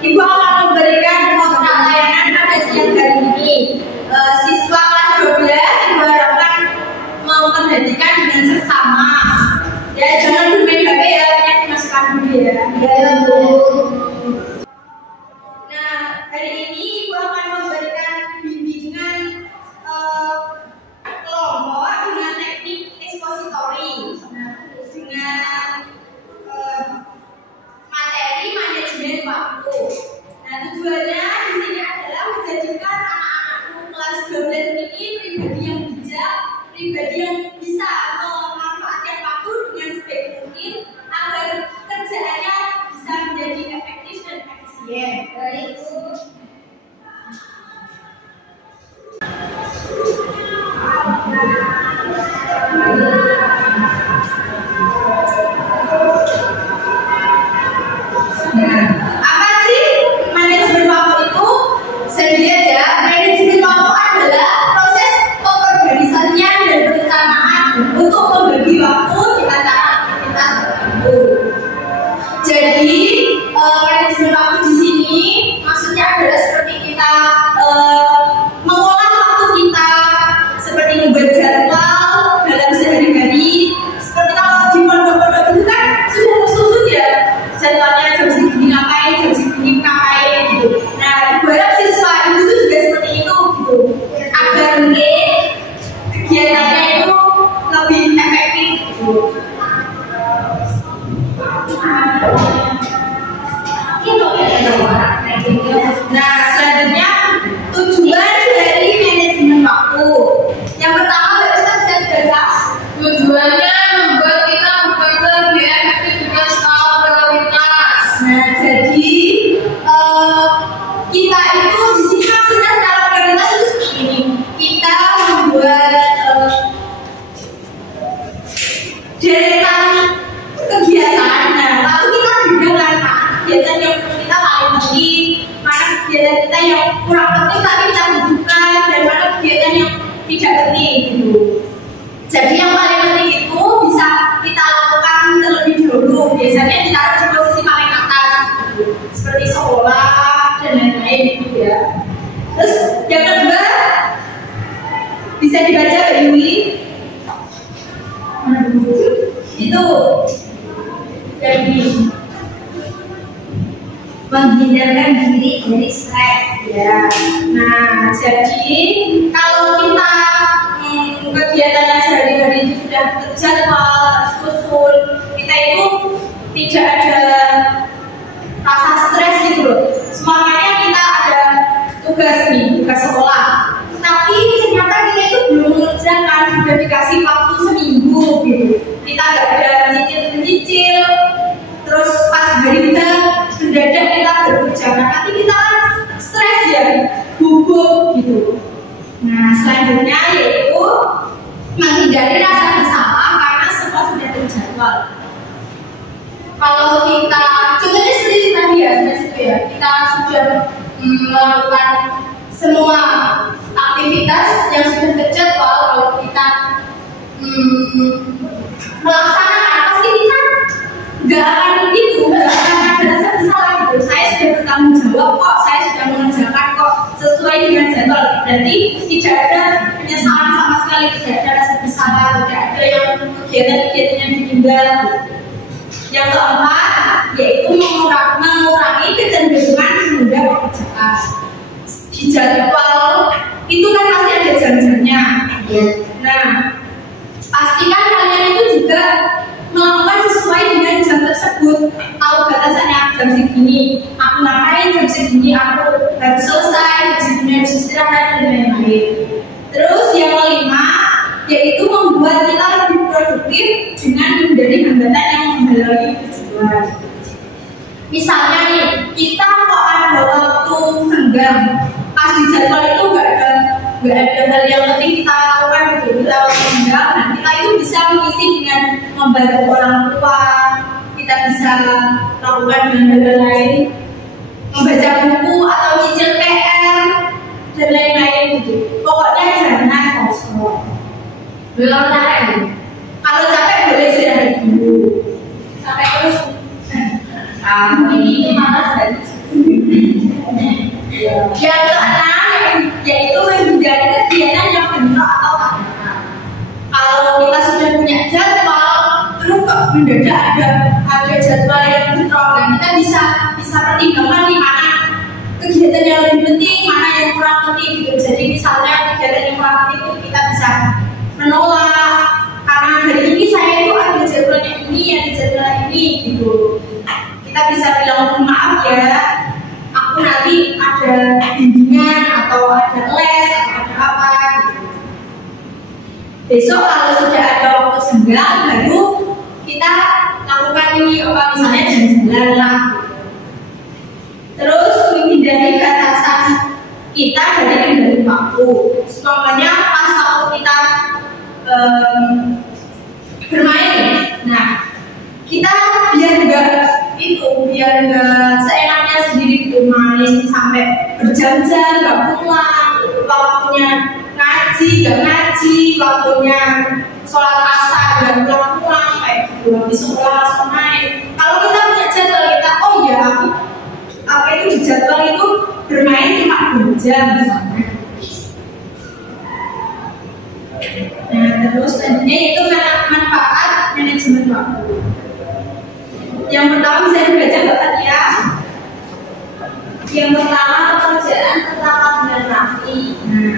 Ibu akan memberikan kontrak layanan pada siang hari ini. Siswa kelas 12 Ibu harapkan memperhatikan dengan seksama. Ya, jangan bermain HP ya, dimasukkan dulu ya. Ya, Bu. Nah, hari ini Ibu akan memberikan bimbingan kelompok dengan teknik expository. Nah, dengan materi manajemen waktu. Nah, tujuannya di sini adalah menjadikan anak-anakku kelas 12 ini pribadi yang bijak, pribadi yang bisa memanfaatkan waktu dengan sebaik mungkin agar kerjaannya bisa menjadi efektif dan efisien. Baik. Apa sih manajemen waktu itu? Saya lihat ya, manajemen waktu adalah proses pengorganisasian dan perencanaan untuk membagi waktu di antara aktivitas tertentu. Jadi manajemen waktu di sini maksudnya adalah seperti kita mengolah waktu kita, seperti membuat jadwal dalam sehari-hari. Seperti kalau di pondok-pondok itu kan sudah tersusun ya jadwalnya, jam segini ngapain, jam segini ngapain gitu. Nah, berharap siswa itu juga seperti itu gitu, agar kegiatannya itu lebih efektif gitu. Nah, selanjutnya tujuan dari manajemen waktu. Yang pertama, bisa dibaca. Tujuannya membuat kita bekerja lebih efektif dengan skala prioritas. Nah, jadi kita itu di sini maksudnya skala prioritas itu seperti ini. Kita membuat deretan kegiatan. Nah, lalu kita bedakan kegiatan yang kita paling penting, mana kegiatan kita yang kurang penting tapi kita butuhkan, dan mana kegiatan yang tidak penting gitu. Jadi yang paling penting itu bisa kita lakukan terlebih dahulu. Biasanya ditaruh di posisi paling atas gitu. Seperti sekolah dan lain-lain gitu ya. Terus yang kedua bisa dibaca Mbak Yuli. Itu jadi menghindarkan diri dari stres ya. Nah, jadi kalau kita kegiatannya sehari-hari itu sudah terjadwal, tersusun, kita itu tidak ada rasa stres gitu loh. Semuanya kita ada tugas nih, tugas sekolah. Tapi ternyata kita itu belum mengerjakan, sudah dikasih waktu seminggu gitu. Kita nggak ada menyicil, terus pas hari kita mendadak kita berkejaran, nanti kita kan stres ya, gugup gitu. Nah, selanjutnya yaitu menghindari rasa bersalah karena semua sudah terjadwal. Kalau kita contohnya seperti tadi ya, kita sudah melakukan semua aktivitas yang sudah terjadwal. Kalau kita melaksanakan, pasti kita nggak akan ada rasa bersalah gitu. Saya sudah bertanggung jawab kok, saya sudah mengerjakan kok sesuai dengan jadwal. Berarti tidak ada penyesalan sama sekali, tidak ada rasa bersalah, tidak ada yang kegiatan-kegiatan yang ditinggal. Yang keempat yaitu mengurangi kecenderungan menunda pekerjaan. Di jadwal itu kan pasti ada jam-jamnya. Nah, pastikan kalian itu juga melakukan sesuai dengan jam tersebut. Tahu batasannya, jam segini aku ngapain, jam segini aku harus selesai, jam segini harus istirahat dan lain-lain. Terus yang kelima yaitu membuat kita lebih produktif dengan menghindari hambatan yang menghalangi tujuan. Misalnya nih, kita kok ada waktu senggang, pas di jadwal itu nggak ada hal yang penting kita lakukan gitu. Kita waktu senggang, nah kita itu bisa mengisi dengan membantu orang tua, kita bisa lakukan dengan hal lain, membaca buku atau nyicil PR dan lain-lain gitu. Pokoknya jangan kosong. Belum capek. Kalau capek boleh istirahat dulu. Capek terus. Kamu ini malas banget. Yang keenam yaitu menghindari kegiatan yang bentrok atau tabrakan. Kalau kita sudah punya jadwal, terus kok mendadak ada jadwal yang bentrok, dan kita bisa pertimbangkan di mana kegiatan yang lebih penting, mana yang kurang penting gitu. Jadi misalnya kegiatan yang kurang penting itu kita bisa menolak, karena hari ini saya itu ada jadwalnya ini, ada jadwal ini gitu. Kita bisa bilang maaf ya, aku nanti ada bimbingan atau ada les atau ada apa gitu. Besok kalau sudah ada waktu senggang baru kita lakukan ini, apa misalnya jalan-jalan lah. Terus menghindari batasan kita dari kendali waktu. Semuanya pas waktu kita bermain, nah kita biar nggak seenaknya sendiri gitu main sampai berjam-jam nggak pulang, waktunya ngaji nggak ngaji, waktunya sholat asar nggak pulang kayak gitu, habis sekolah langsung main. Kalau kita punya jadwal, kita oh ya aku apa itu di jadwal itu bermain cuma 2 jam misalnya. Nah terus selanjutnya itu manfaat manajemen waktu. Yang pertama bisa dibaca Bapak ya. Yang pertama pekerjaan tertata dengan rapi. Nah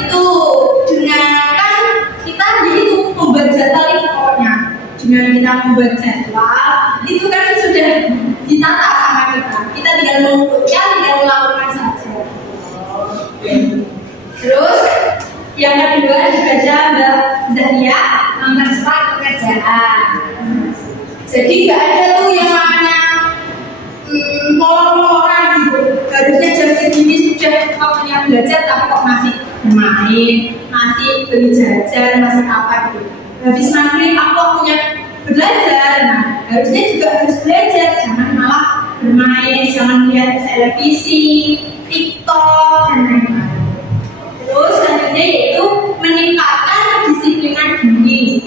itu dengan kan kita jadi membuat jadwal itu pokoknya dengan kita membuat jadwal itu kan sudah ditata sama kita. Kita tinggal mengikutnya, tinggal melakukan saja. Terus yang kedua dibaca Mbak Zahia, mempercepat pekerjaan. Jadi nggak ada tuh yang namanya molor-moloran gitu. Harusnya jam segini sudah waktunya belajar, tapi kok masih bermain, masih beli jajan, masih apa gitu. Habis maghrib aku waktunya belajar. Nah harusnya juga harus belajar, jangan malah bermain, jangan lihat televisi, TikTok dan lain-lain. Terus selanjutnya yaitu meningkatkan kedisiplinan diri.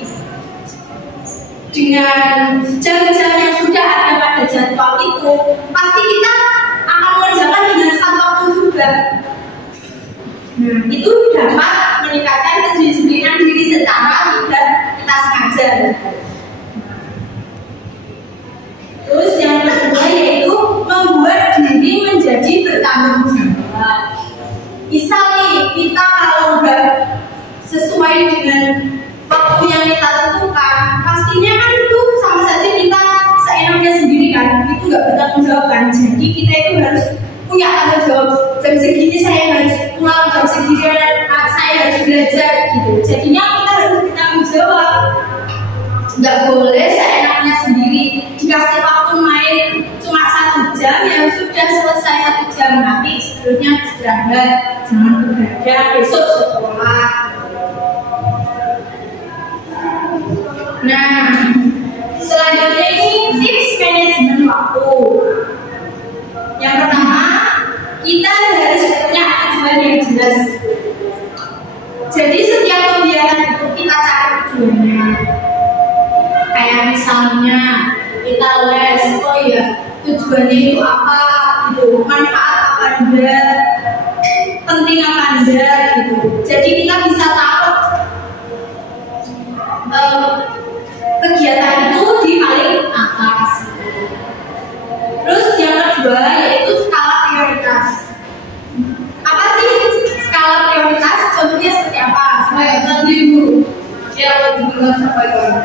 Dengan jam-jam yang sudah ada pada jadwal itu, pasti kita akan mengerjakan dengan tepat waktu juga. Nah, itu dapat meningkatkan kedisiplinan diri secara tidak kita sengaja. Terus yang kedua yaitu membuat diri menjadi bertanggung jawab. Misal nih, kita kalau nggak sesuai dengan waktu yang kita tentukan, pastinya kan itu sama saja kita seenaknya sendiri kan, itu nggak bertanggung jawab kan. Jadi kita itu harus punya tanggung jawab. Jam segini saya harus pulang, jam segini saya harus belajar gitu. Jadinya kita harus bertanggung jawab. Nggak boleh seenaknya sendiri. Dikasih waktu main cuma 1 jam, ya sudah selesai 1 jam, nanti seterusnya istirahat, jangan begadang, besok sekolah. Nah, selanjutnya ini tips manajemen waktu. Yang pertama, kita harus punya tujuan yang jelas. Jadi setiap kegiatan itu kita cari tujuannya. Kayak misalnya kita les, oh ya tujuannya itu apa gitu, manfaat apa enggak, penting apa enggak gitu. Jadi kita bisa tahu kegiatan itu di paling atas. Terus yang kedua yaitu skala prioritas. Apa sih skala prioritas? Contohnya seperti apa? Tadi Bu, yang diberikan sampaikan.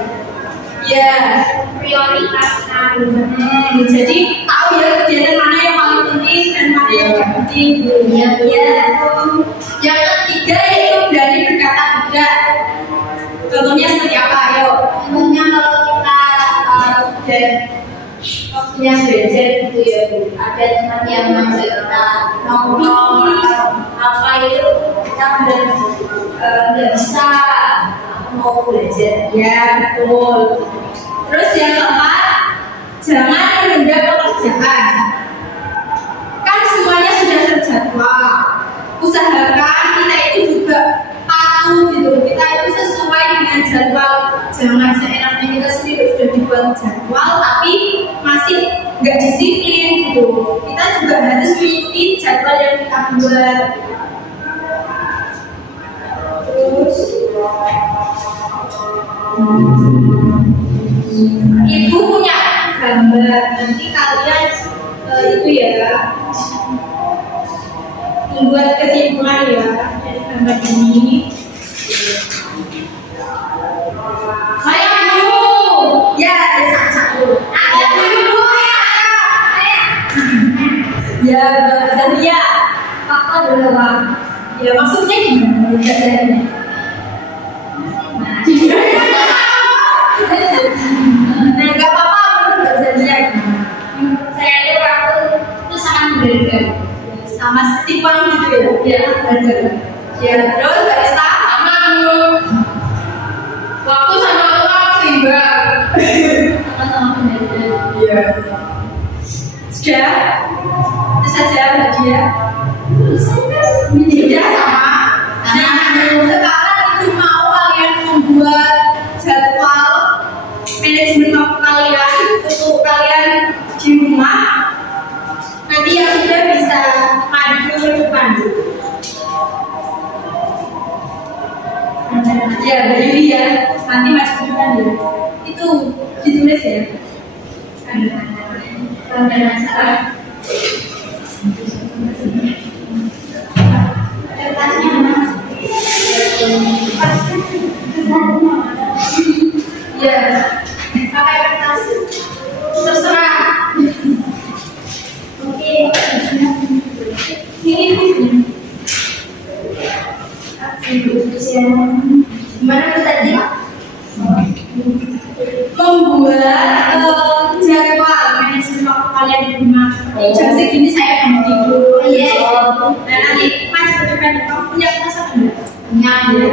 Ya, prioritaskan. Jadi tahu ya kegiatan mana yang paling penting dan mana yang tidak penting. Ya. Yang ketiga yaitu berani berkata tidak. Contohnya seperti apa? Ayo. Contohnya kalau kita sudah waktunya belajar gitu ya Bu, ada teman yang ngajak kita nongkrong apa itu, kita udah nggak bisa, mau belajar. Ya betul. Terus yang keempat, jangan menunda pekerjaan. Kan semuanya sudah terjadwal. Usahakan kita itu juga patuh gitu. Kita itu sesuai dengan jadwal. Jangan seenaknya kita sendiri sudah dibuat jadwal tapi masih nggak disiplin gitu. Kita juga harus mengikuti jadwal yang kita buat. Terus Ibu punya gambar, nanti kalian itu ya membuat kesimpulan ya dari gambar ini. Ayah dulu, ya ada satu. Ayah dulu ya. Ya, Zadia, fakta adalah ya maksudnya gimana belajarnya? Nah, nggak apa-apa menurut Zadia. Saya itu waktu itu sangat berbeda, sama Stephen gitu ya. Ya, berbeda. Ya, terus Barista Sama dulu. Waktu sama orang seimbang. sama-sama berbeda. Iya. Sudah, itu saja Nadia. Tidak sama. Nah, sekarang itu mau kalian membuat jadwal manajemen waktu kalian untuk kalian di rumah. Nanti yang sudah bisa maju ke depan. Ya, dari ya. Nanti maju ke depan ya. Itu ditulis ya. Ada masalah. Ya, pakai kertas. Terserah. Oke. Ini gimana tadi? Membuat jadwal manajemen waktu kalian di rumah. Jam segini saya mau tidur. Nah, nanti pas ke depan kamu punya kertas apa enggak? Punya ya.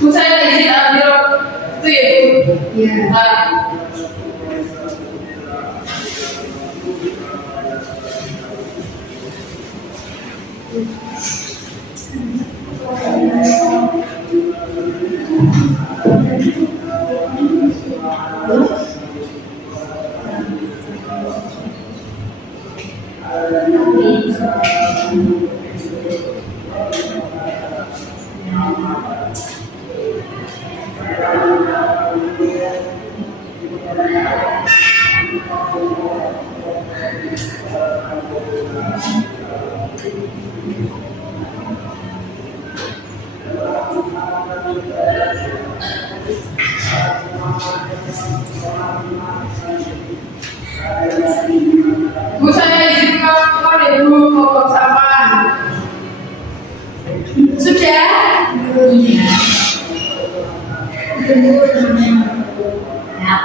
Bu, saya izin ambil itu ya, Bu. Iya. Bu, saya izin keluar ya, Bu, mau buang sampah. Sudah? Iya. Ya.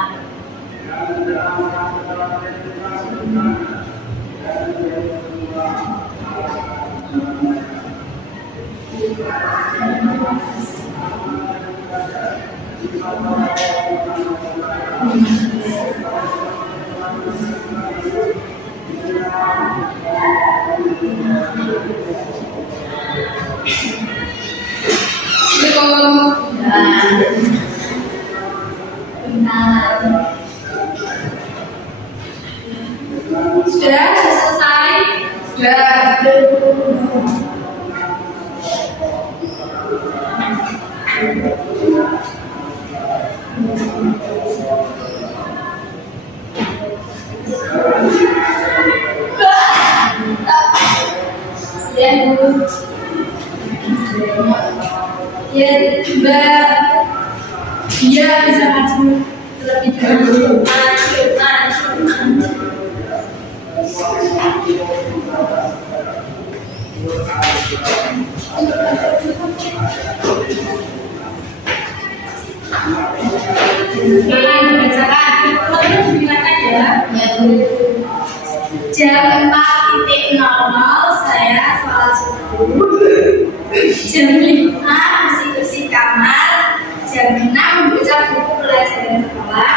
Sudah selesai? Sudah. Ya, Bu. Ya, Mbak. Iya, bisa maju terlebih dahulu. Maju. Dibacakan, teman-teman dengarkan ya. Jam 4.00 saya sholat subuh. Jam 5 bersih-bersih kamar. Jam 6 membaca buku pelajaran sekolah.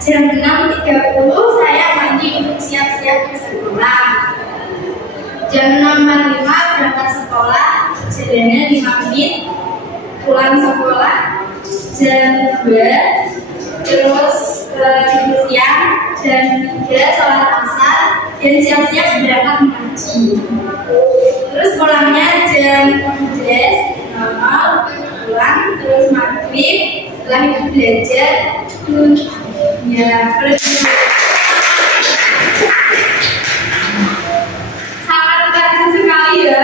Jam 6.30 saya mandi untuk siap-siap ke sekolah. Jam 6.45 berangkat sekolah, jalannya 5 menit. Pulang sekolah jam 2, terus tidur siang. Jam 3 sholat asar dan siap-siap berangkat mengaji. Terus pulangnya jam 12, pulang terus maghrib, setelah itu belajar ya sangat keren sekali ya.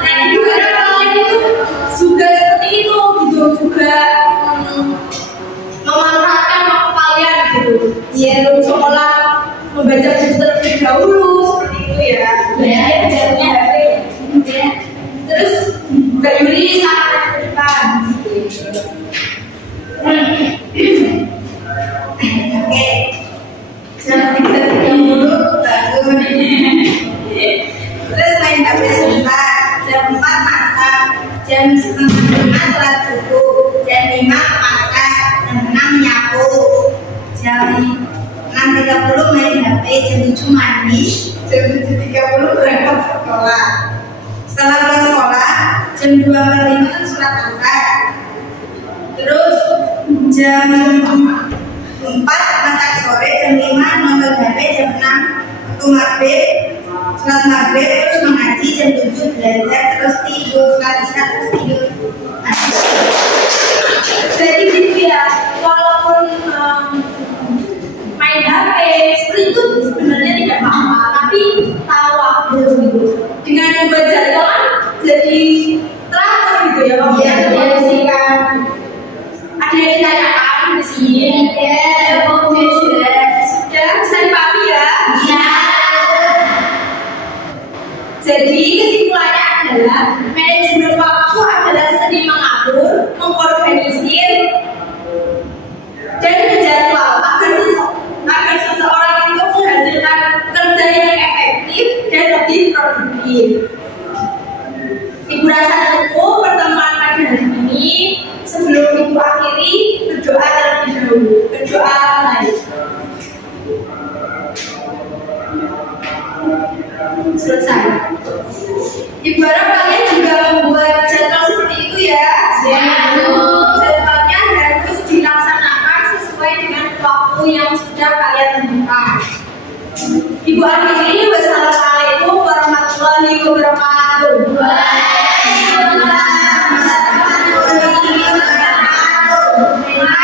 Nah juga kalian itu juga seperti itu gitu, juga memanfaatkan waktu kalian gitu. Ya sekolah membaca buku terlebih dahulu seperti itu ya. Belajarnya HP ya. Terus Mbak Yuli sangat depan. Oke. Jam 3.30 bangun. Terus main HP sebentar. Jam 4 masak. Jam 4:30 sholat subuh. Jam 5 masak. Jam 6 nyapu. Jam 6.30 main HP. Jam 7 mandi. Jam 7.30 berangkat sekolah. Setelah pulang sekolah, jam 2.45 kan sholat asar. Terus jam 4 masak sore, jam 5 nonton HP, jam 6 waktu maghrib, sholat maghrib, terus mengaji, jam 7 belajar, terus tidur, sholat isya, terus tidur. Jadi gitu ya, walaupun main HP seperti itu sebenarnya tidak apa-apa, tapi tahu waktu gitu. Dengan membaca itu kan jadi teratur gitu ya, Pak. Ya sih kan. Ada yang ditanyakan di sini. Ya, sudah bisa dipahami ya. Ya. Jadi kesimpulannya adalah manajemen waktu adalah seni mengatur, mengorganisir, dan menjadwal agar seseorang itu menghasilkan kerja yang efektif dan lebih produktif. Ibu rasa cukup pertemuan pada hari ini. Sebelum ibu akhiri, berdoa terlebih dahulu. Berdoa baik. Selesai. Ibu harap kalian juga membuat jadwal seperti itu ya. Jadwalnya harus dilaksanakan sesuai dengan waktu yang sudah kalian tentukan. Ibu akhiri, wassalamualaikum warahmatullahi wabarakatuh. Waalaikumsalam warahmatullahi wabarakatuh.